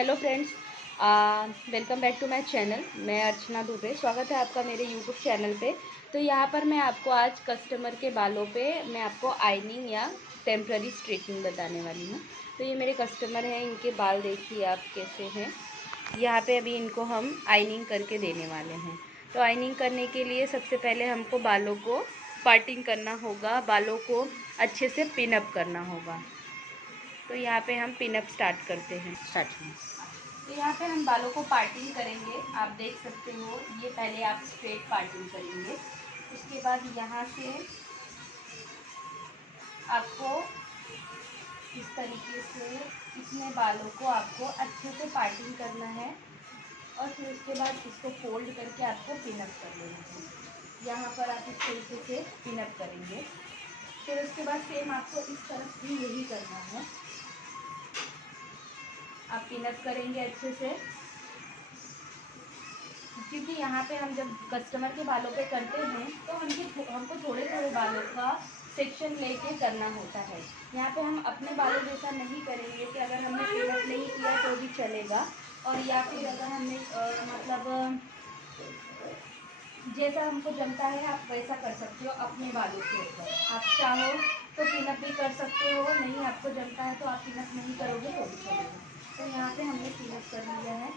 Hello friends, welcome back to my channel. मैं अर्चना दुबे, स्वागत है आपका मेरे यूट्यूब चैनल पे। तो यहाँ पर मैं आपको आज कस्टमर के बालों पे मैं आपको आइनिंग या टेम्प्ररी स्ट्रेटनिंग बताने वाली हूँ। तो ये मेरे कस्टमर हैं, इनके बाल देखिए आप कैसे हैं। यहाँ पे अभी इनको हम आइनिंग करके देने वाले हैं। तो आइनिंग करने के लिए सबसे पहले हमको बालों को पार्टिंग करना होगा, बालों को अच्छे से पिन अप करना होगा। तो यहाँ पे हम पिन अप स्टार्ट करते हैं। तो यहाँ पे हम बालों को पार्टिंग करेंगे। आप देख सकते हो, ये पहले आप स्ट्रेट पार्टिंग करेंगे। उसके बाद यहाँ से आपको इस तरीके से इतने बालों को आपको अच्छे से पार्टिंग करना है और फिर उसके बाद इसको फोल्ड करके आपको पिन अप कर लेना है। यहाँ पर आप इस तरीके से पिन अप करेंगे। फिर उसके बाद सेम आपको इस तरफ भी यही करना है। आप पिन अप करेंगे अच्छे से, क्योंकि यहाँ पे हम जब कस्टमर के बालों पे करते हैं तो हमको थोड़े थोड़े बालों का सेक्शन लेके करना होता है। यहाँ पे हम अपने बालों जैसा नहीं करेंगे कि अगर हमने पिन अप नहीं किया तो भी चलेगा, और या फिर अगर हमने मतलब जैसा हमको जमता है आप वैसा कर सकते हो अपने बालों के ऊपर। आप चाहो तो पिन अप भी कर सकते हो, नहीं आपको जमता है तो आप पिन अप नहीं करोगे तो भी चलेगा। तो यहाँ पे हमने पिन अप कर लिया है।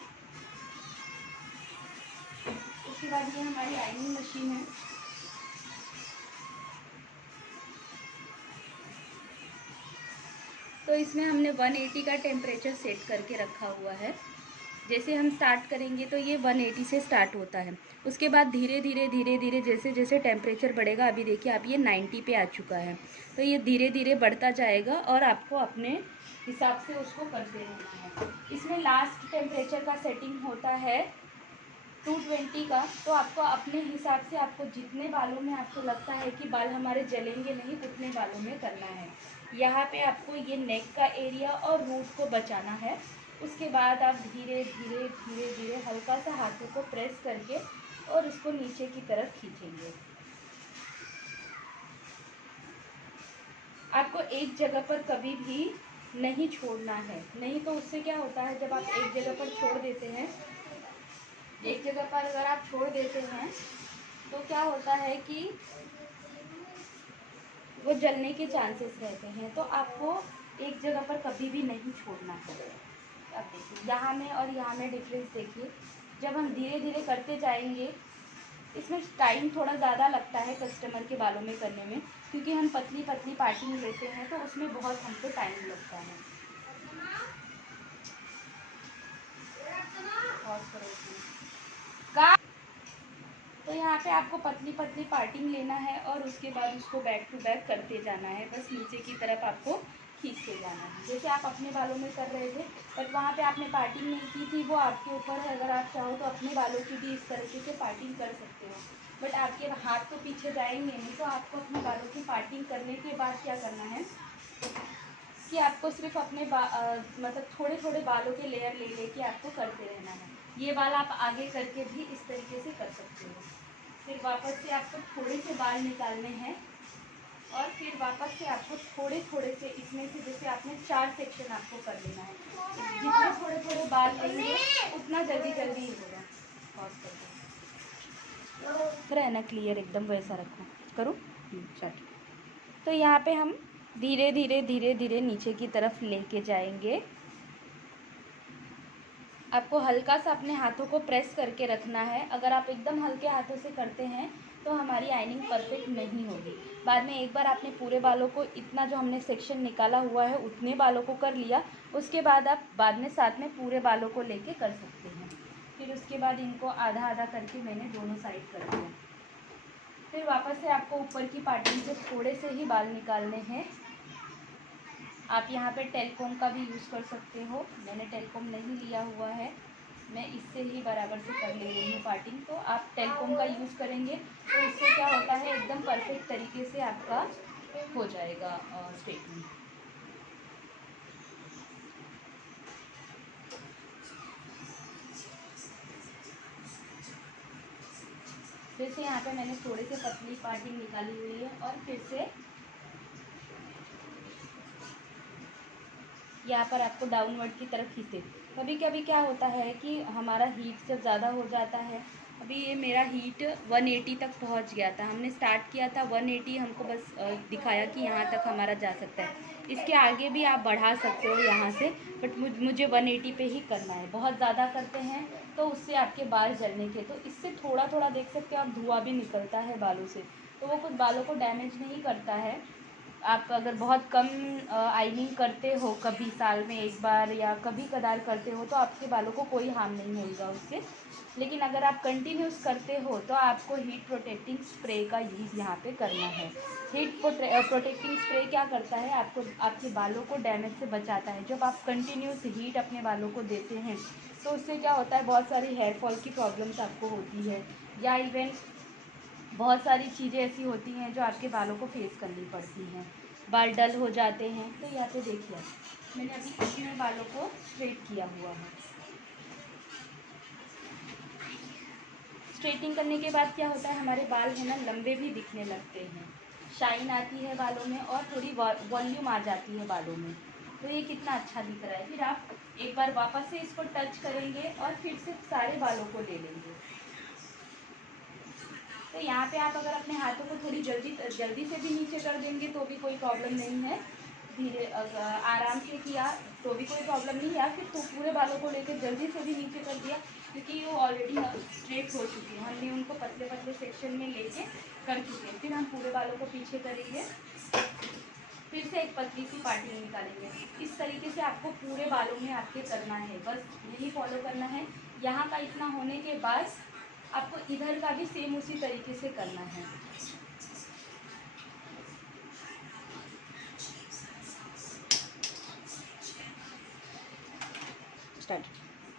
उसके बाद ये हमारी आइनिंग मशीन है। तो इसमें हमने 180 का टेम्परेचर सेट करके रखा हुआ है। जैसे हम स्टार्ट करेंगे तो ये 180 से स्टार्ट होता है। उसके बाद धीरे धीरे जैसे जैसे टेम्परेचर बढ़ेगा, अभी देखिए आप ये 90 पे आ चुका है। तो ये धीरे धीरे बढ़ता जाएगा और आपको अपने हिसाब से उसको करते रहना है। इसमें लास्ट टेम्परेचर का सेटिंग होता है 220 का। तो आपको अपने हिसाब से, आपको जितने बालों में आपको लगता है कि बाल हमारे जलेंगे नहीं, उतने बालों में करना है। यहाँ पे आपको ये नेक का एरिया और रूट को बचाना है। उसके बाद आप धीरे धीरे हल्का सा हाथों को प्रेस करके और उसको नीचे की तरफ खींचेंगे। आपको एक जगह पर कभी भी नहीं छोड़ना है, नहीं तो उससे क्या होता है, जब आप एक जगह पर छोड़ देते हैं, एक जगह पर अगर आप छोड़ देते हैं तो क्या होता है कि वो जलने के चांसेस रहते हैं। तो आपको एक जगह पर कभी भी नहीं छोड़ना है। अब देखिए यहाँ में और यहाँ में डिफरेंस देखिए। जब हम धीरे धीरे करते जाएंगे, इसमें टाइम थोड़ा ज़्यादा लगता है कस्टमर के बालों में करने में, क्योंकि हम पतली पतली पार्टिंग लेते हैं तो उसमें बहुत हमको टाइम लगता है। पॉज करो इसमें। तो यहाँ पे आपको पतली पतली पार्टिंग लेना है और उसके बाद उसको बैक टू बैक करते जाना है। बस नीचे की तरफ आपको खींचते जाना है, जैसे आप अपने बालों में कर रहे थे। बट वहाँ पे आपने पार्टिंग नहीं की थी, वो आपके ऊपर है। अगर आप चाहो तो अपने बालों की भी इस तरीके से पार्टिंग कर सकते हो, बट आपके हाथ तो पीछे जाएंगे नहीं। तो आपको अपने बालों की पार्टिंग करने के बाद क्या करना है कि आपको सिर्फ अपने मतलब थोड़े थोड़े बालों के लेयर ले लेके आपको करते रहना है। ये बाल आप आगे करके भी इस तरीके से कर सकते हो। फिर वापस से आपको थोड़े से बाल निकालने हैं और फिर वापस से आपको थोड़े थोड़े से इसमें से, जैसे आपने 4 सेक्शन आपको कर लेना है। जितने थोड़े थोड़े बाल लेंगे उतना जल्दी जल्दी होगा। पॉज कर दो, है ना, क्लियर एकदम वैसा रखो। करूँ स्टार्ट। तो यहाँ पे हम धीरे धीरे नीचे की तरफ लेके जाएंगे। आपको हल्का सा अपने हाथों को प्रेस करके रखना है। अगर आप एकदम हल्के हाथों से करते हैं तो हमारी आइनिंग परफेक्ट नहीं होगी। बाद में एक बार आपने पूरे बालों को, इतना जो हमने सेक्शन निकाला हुआ है उतने बालों को कर लिया, उसके बाद आप बाद में साथ में पूरे बालों को लेके कर सकते हैं। फिर उसके बाद इनको आधा आधा करके मैंने दोनों साइड कर दिया। फिर वापस से आपको ऊपर की पार्टिंग से थोड़े से ही बाल निकालने हैं। आप यहाँ पे टेलकॉम का भी यूज़ कर सकते हो, मैंने टेलकॉम नहीं लिया हुआ है, मैं इससे ही बराबर से कर ले रही हूँ पार्टिंग। तो आप टेलकॉम का यूज़ करेंगे तो इससे क्या होता है, एकदम परफेक्ट तरीके से आपका हो जाएगा स्ट्रेटनिंग। फिर से यहाँ पे मैंने थोड़े से पतली पार्टिंग निकाली हुई है और फिर से यहाँ पर आपको डाउनवर्ड की तरफ खींचे। कभी कभी क्या होता है कि हमारा हीट जब ज़्यादा हो जाता है, अभी ये मेरा हीट 180 तक पहुँच गया था। हमने स्टार्ट किया था 180, हमको बस दिखाया कि यहाँ तक हमारा जा सकता है। इसके आगे भी आप बढ़ा सकते हो यहाँ से, बट मुझे 180 पे ही करना है। बहुत ज़्यादा करते हैं तो उससे आपके बाल जलने के, तो इससे थोड़ा थोड़ा देख सकते हो आप, धुआं भी निकलता है बालों से, तो वो कुछ बालों को डैमेज नहीं करता है। आप अगर बहुत कम आइनिंग करते हो, कभी साल में एक बार या कभी कदार करते हो, तो आपके बालों को कोई हार्म नहीं होगा उससे। लेकिन अगर आप कंटिन्यूस करते हो तो आपको हीट प्रोटेक्टिंग स्प्रे का यूज़ यहाँ पे करना है। हीट प्रोटेक्टिंग स्प्रे क्या करता है, आपको आपके बालों को डैमेज से बचाता है। जब आप कंटिन्यूस हीट अपने बालों को देते हैं तो उससे क्या होता है, बहुत सारी हेयर फॉल की प्रॉब्लम्स आपको होती है, या इवन बहुत सारी चीज़ें ऐसी होती हैं जो आपके बालों को फेस करनी पड़ती हैं, बाल डल हो जाते हैं। तो यहाँ पे देखिए मैंने अभी अपने बालों को स्ट्रेट किया हुआ है। स्ट्रेटिंग करने के बाद क्या होता है, हमारे बाल है ना लंबे भी दिखने लगते हैं, शाइन आती है बालों में और थोड़ी वॉल्यूम आ जाती है बालों में। तो ये कितना अच्छा दिख रहा है। फिर आप एक बार वापस से इसको टच करेंगे और फिर से सारे बालों को ले लेंगे। तो यहाँ पे आप अगर अपने हाथों को थोड़ी जल्दी से भी नीचे कर देंगे तो भी कोई प्रॉब्लम नहीं है। धीरे आराम से किया तो भी कोई प्रॉब्लम नहीं, या फिर तो पूरे बालों को लेकर जल्दी से भी नीचे कर दिया, क्योंकि वो ऑलरेडी स्ट्रेट हो चुके हैं, हमने उनको पतले पतले सेक्शन में लेके कर चुके हैं। फिर हम पूरे बालों को पीछे करेंगे, फिर से एक पतली सी पार्टिंग निकालेंगे। इस तरीके से आपको पूरे बालों में आपके करना है, बस यही फॉलो करना है। यहाँ का इतना होने के बाद आपको इधर का भी सेम उसी तरीके से करना है। स्टार्ट।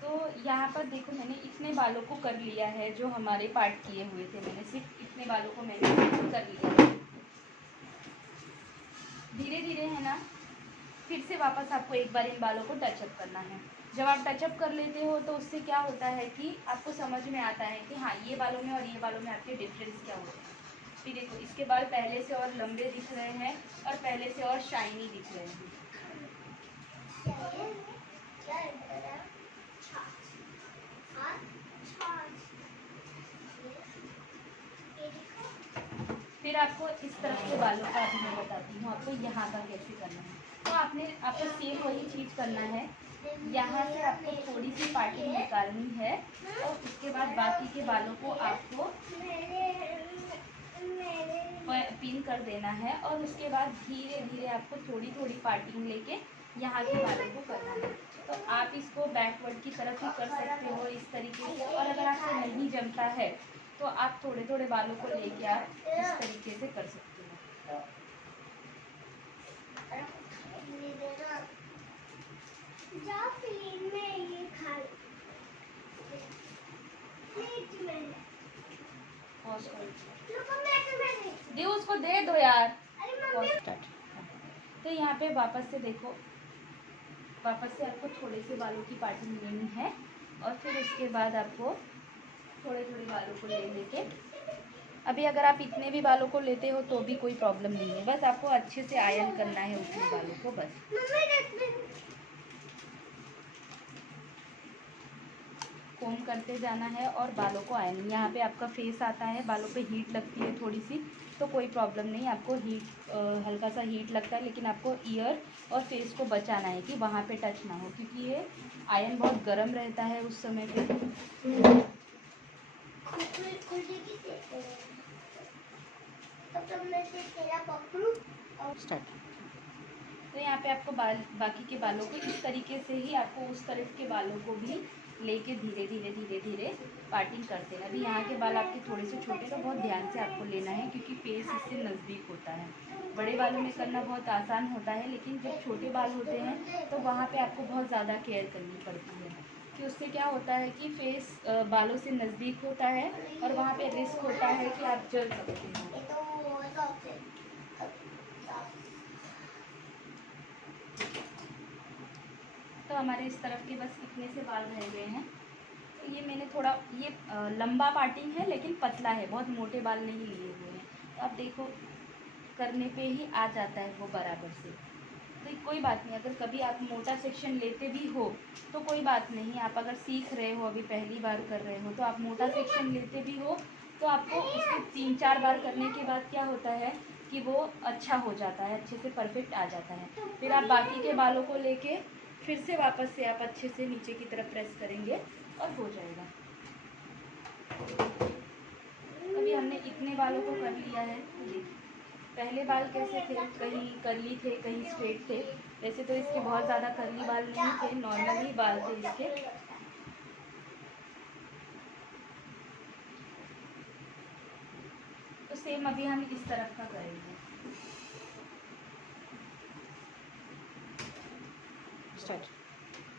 तो यहाँ पर देखो मैंने इतने बालों को कर लिया है, जो हमारे पार्ट किए हुए थे, मैंने सिर्फ इतने बालों को मैंने कर लिया है। धीरे धीरे है ना, फिर से वापस आपको एक बार इन बालों को टचअप करना है। जब आप टचअप कर लेते हो तो उससे क्या होता है कि आपको समझ में आता है कि हाँ ये बालों में और ये बालों में आपके डिफरेंस क्या होते हैं। फिर देखो इसके बाल पहले से और लंबे दिख रहे हैं और पहले से और शाइनी दिख रहे हैं। फिर आपको इस तरफ के बालों का अभी मैं बताती हूँ आपको यहाँ का कैसे करना है। तो आपको सेम वही चीज़ करना है। यहाँ से आपको थोड़ी सी पार्टिंग निकालनी है और उसके बाद बाकी के बालों को आपको पिन कर देना है, और उसके बाद धीरे धीरे आपको थोड़ी थोड़ी पार्टिंग लेके यहाँ के बालों को करना है। तो आप इसको बैकवर्ड की तरफ ही कर सकते हो इस तरीके से, और अगर आपको नहीं जमता है तो आप थोड़े थोड़े बालों को लेके आप इस तरीके से कर सकते हो। दे उसको, दे दो यार। तो यहाँ पे वापस से देखो, वापस से आपको थोड़े से बालों की पार्टिंग लेनी है, और फिर उसके बाद आपको थोड़े थोड़े बालों को ले लेके, अभी अगर आप इतने भी बालों को लेते हो तो भी कोई प्रॉब्लम नहीं है, बस आपको अच्छे से आयरन करना है उतने बालों को, बस कोम करते जाना है और बालों को आयरन। यहाँ पे आपका फेस आता है, बालों पे हीट लगती है थोड़ी सी, तो कोई प्रॉब्लम नहीं, आपको हीट हल्का सा हीट लगता है, लेकिन आपको ईयर और फेस को बचाना है कि वहाँ पे टच ना हो, क्योंकि ये आयरन बहुत गर्म रहता है उस समय पे। स्टार्ट। तो यहाँ पे आपको बाकी के बालों को इस तरीके से ही आपको उस तरफ के बालों को भी लेके धीरे धीरे धीरे धीरे पार्टिंग करते हैं। अभी यहाँ के बाल आपके थोड़े से छोटे, तो बहुत ध्यान से आपको लेना है, क्योंकि फेस इससे नज़दीक होता है। बड़े बालों में करना बहुत आसान होता है, लेकिन जब छोटे बाल होते हैं तो वहाँ पे आपको बहुत ज़्यादा केयर करनी पड़ती है, कि उससे क्या होता है कि फेस बालों से नज़दीक होता है और वहाँ पे रिस्क होता है कि आप जल सकते हैं। तो हमारे इस तरफ के बस इतने से बाल रह गए हैं। तो ये मैंने थोड़ा ये लंबा पार्टिंग है, लेकिन पतला है, बहुत मोटे बाल नहीं लिए हुए हैं। तो आप देखो करने पे ही आ जाता है वो बराबर से। तो कोई बात नहीं, अगर कभी आप मोटा सेक्शन लेते भी हो तो कोई बात नहीं। आप अगर सीख रहे हो, अभी पहली बार कर रहे हो, तो आप मोटा सेक्शन लेते भी हो तो आपको उसको 3-4 बार करने के बाद क्या होता है कि वो अच्छा हो जाता है, अच्छे से परफेक्ट आ जाता है। फिर आप बाकी के बालों को लेके फिर से वापस से आप अच्छे से नीचे की तरफ प्रेस करेंगे और हो जाएगा। अभी हमने इतने बालों को कर लिया है। पहले बाल कैसे थे, कहीं कर्ली थे कहीं स्ट्रेट थे। वैसे तो इसके बहुत ज़्यादा कर्ली बाल नहीं थे, नॉर्मल ही बाल थे इसके। तो सेम अभी हम इस तरफ का करेंगे। स्टार्ट।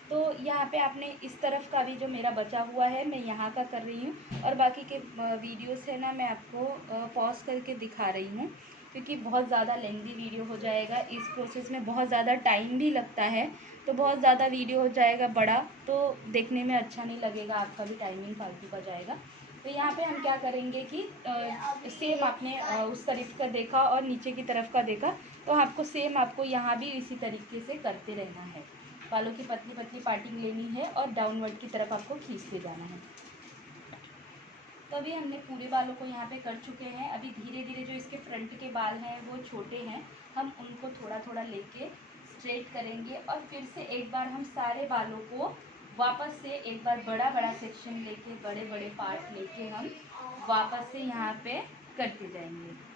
तो यहाँ पे आपने इस तरफ का भी जो मेरा बचा हुआ है मैं यहाँ का कर रही हूँ, और बाकी के वीडियोस है ना मैं आपको पॉज करके दिखा रही हूँ, क्योंकि बहुत ज़्यादा लेंदी वीडियो हो जाएगा। इस प्रोसेस में बहुत ज़्यादा टाइम भी लगता है, तो बहुत ज़्यादा वीडियो हो जाएगा बड़ा, तो देखने में अच्छा नहीं लगेगा, आपका भी टाइमिंग फालतू का जाएगा। तो यहाँ पे हम क्या करेंगे कि सेम आपने उस तरफ का देखा और नीचे की तरफ का देखा, तो आपको सेम आपको यहाँ भी इसी तरीके से करते रहना है। बालों की पतली पतली पार्टिंग लेनी है और डाउनवर्ड की तरफ आपको खींचते जाना है। तो अभी हमने पूरे बालों को यहाँ पे कर चुके हैं। अभी धीरे धीरे जो इसके फ्रंट के बाल हैं वो छोटे हैं, हम उनको थोड़ा थोड़ा लेके स्ट्रेट करेंगे, और फिर से एक बार हम सारे बालों को वापस से एक बार बड़ा बड़ा सेक्शन लेके, बड़े बड़े पार्ट लेके हम वापस से यहाँ पे करते जाएंगे।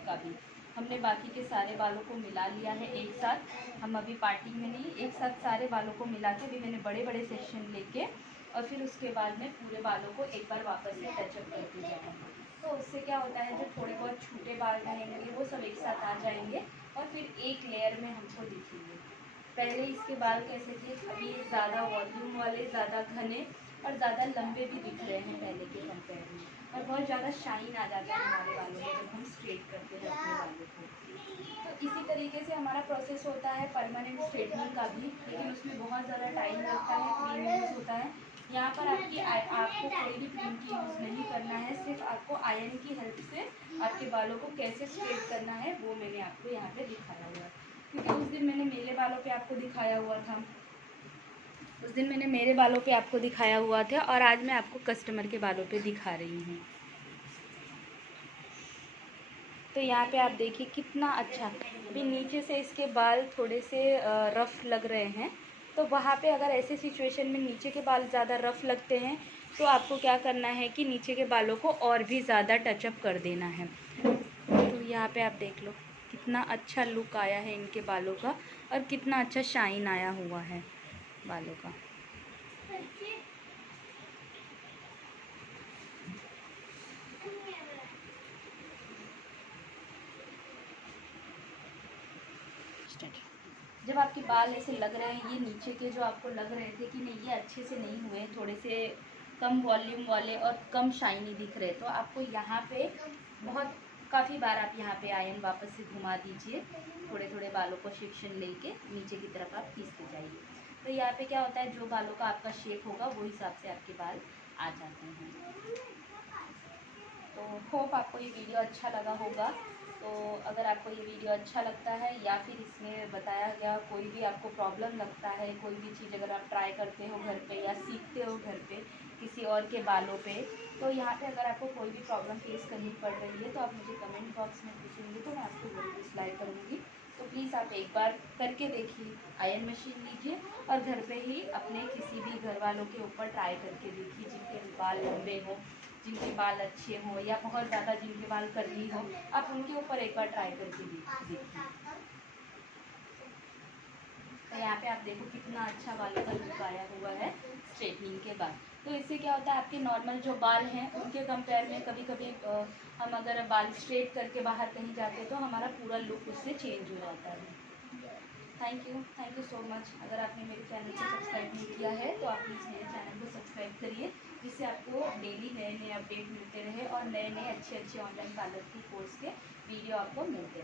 का भी हमने बाकी के सारे बालों को मिला लिया है एक साथ। हम अभी पार्टिंग में नहीं, एक साथ सारे बालों को मिला के भी मैंने बड़े बड़े सेक्शन लेके, और फिर उसके बाद में पूरे बालों को एक बार वापस से टचअप करके जाना है। तो उससे क्या होता है, जो थोड़े बहुत छोटे बाल रहेंगे वो सब एक साथ आ जाएंगे और फिर एक लेयर में हमको दिखेंगे। पहले इसके बाल कैसे थे, अभी ज़्यादा वॉल्यूम वाले, ज़्यादा घने और ज़्यादा लंबे भी दिख रहे हैं पहले के कंपेयर में, और बहुत ज़्यादा शाइन आ जाता है हमारे बालों में जब हम स्ट्रेट करते हैं अपने बालों को। तो इसी तरीके से हमारा प्रोसेस होता है परमानेंट स्ट्रेटनिंग का भी, लेकिन उसमें बहुत ज़्यादा टाइम लगता है, क्रीम यूज़ होता है। यहाँ पर आपको कोई भी क्रीम की यूज़ नहीं करना है, सिर्फ आपको आयरन की हेल्प से आपके बालों को कैसे स्ट्रेट करना है वो मैंने आपको यहाँ पे दिखाया हुआ है। क्योंकि उस दिन मैंने मेरे बालों पे आपको दिखाया हुआ था, उस दिन मैंने मेरे बालों पे आपको दिखाया हुआ था, और आज मैं आपको कस्टमर के बालों पे दिखा रही हूँ। तो यहाँ पे आप देखिए कितना अच्छा, अभी नीचे से इसके बाल थोड़े से रफ़ लग रहे हैं, तो वहाँ पे अगर ऐसे सिचुएशन में नीचे के बाल ज़्यादा रफ़ लगते हैं तो आपको क्या करना है कि नीचे के बालों को और भी ज़्यादा टचअप कर देना है। तो यहाँ पे आप देख लो कितना अच्छा लुक आया है इनके बालों का, और कितना अच्छा शाइन आया हुआ है बालों का। जब आपके बाल ऐसे लग रहे हैं, ये नीचे के जो आपको लग रहे थे कि नहीं ये अच्छे से नहीं हुए, थोड़े से कम वॉल्यूम वाले और कम शाइनी दिख रहे, तो आपको यहाँ पे काफ़ी बार आप यहाँ पे आयरन वापस से घुमा दीजिए, थोड़े थोड़े बालों को सेक्शन लेके नीचे की तरफ आप खींचते जाइए। तो यहाँ पे क्या होता है, जो बालों का आपका शेप होगा वो हिसाब से आपके बाल आ जाते हैं। तो होप आपको ये वीडियो अच्छा लगा होगा। तो अगर आपको ये वीडियो अच्छा लगता है, या फिर इसमें बताया गया कोई भी आपको प्रॉब्लम लगता है, कोई भी चीज़ अगर आप ट्राई करते हो घर पे या सीखते हो घर पे किसी और के बालों पे, तो यहाँ पे अगर आपको कोई भी प्रॉब्लम फेस करनी पड़ रही है तो आप मुझे कमेंट बॉक्स में पूछेंगे, तो मैं आपको ज़रूर रिप्लाई करूँगी। तो प्लीज़ आप एक बार करके देखिए, आयरन मशीन लीजिए और घर पे ही अपने किसी भी घर वालों के ऊपर ट्राई करके देखिए, जिनके बाल लंबे हों, जिनके बाल अच्छे हों, या बहुत ज़्यादा जिनके बाल कर्ली हो, आप उनके ऊपर एक बार ट्राई करके देखिए। तो यहाँ पे आप देखो कितना अच्छा बालों का लुक आया हुआ है स्ट्रेटनिंग के बाद। तो इससे क्या होता है, आपके नॉर्मल जो बाल हैं उनके कंपेयर में कभी कभी हम अगर बाल स्ट्रेट करके बाहर कहीं जाते हैं तो हमारा पूरा लुक उससे चेंज हो जाता है। Thank you so much. अगर आपने मेरे चैनल को सब्सक्राइब नहीं किया है तो आप प्लीज़ मेरे चैनल को सब्सक्राइब करिए, जिससे आपको डेली नए नए अपडेट मिलते रहे और नए नए अच्छे अच्छे ऑनलाइन पार्लर की कोर्स के वीडियो आपको मिलते रहे।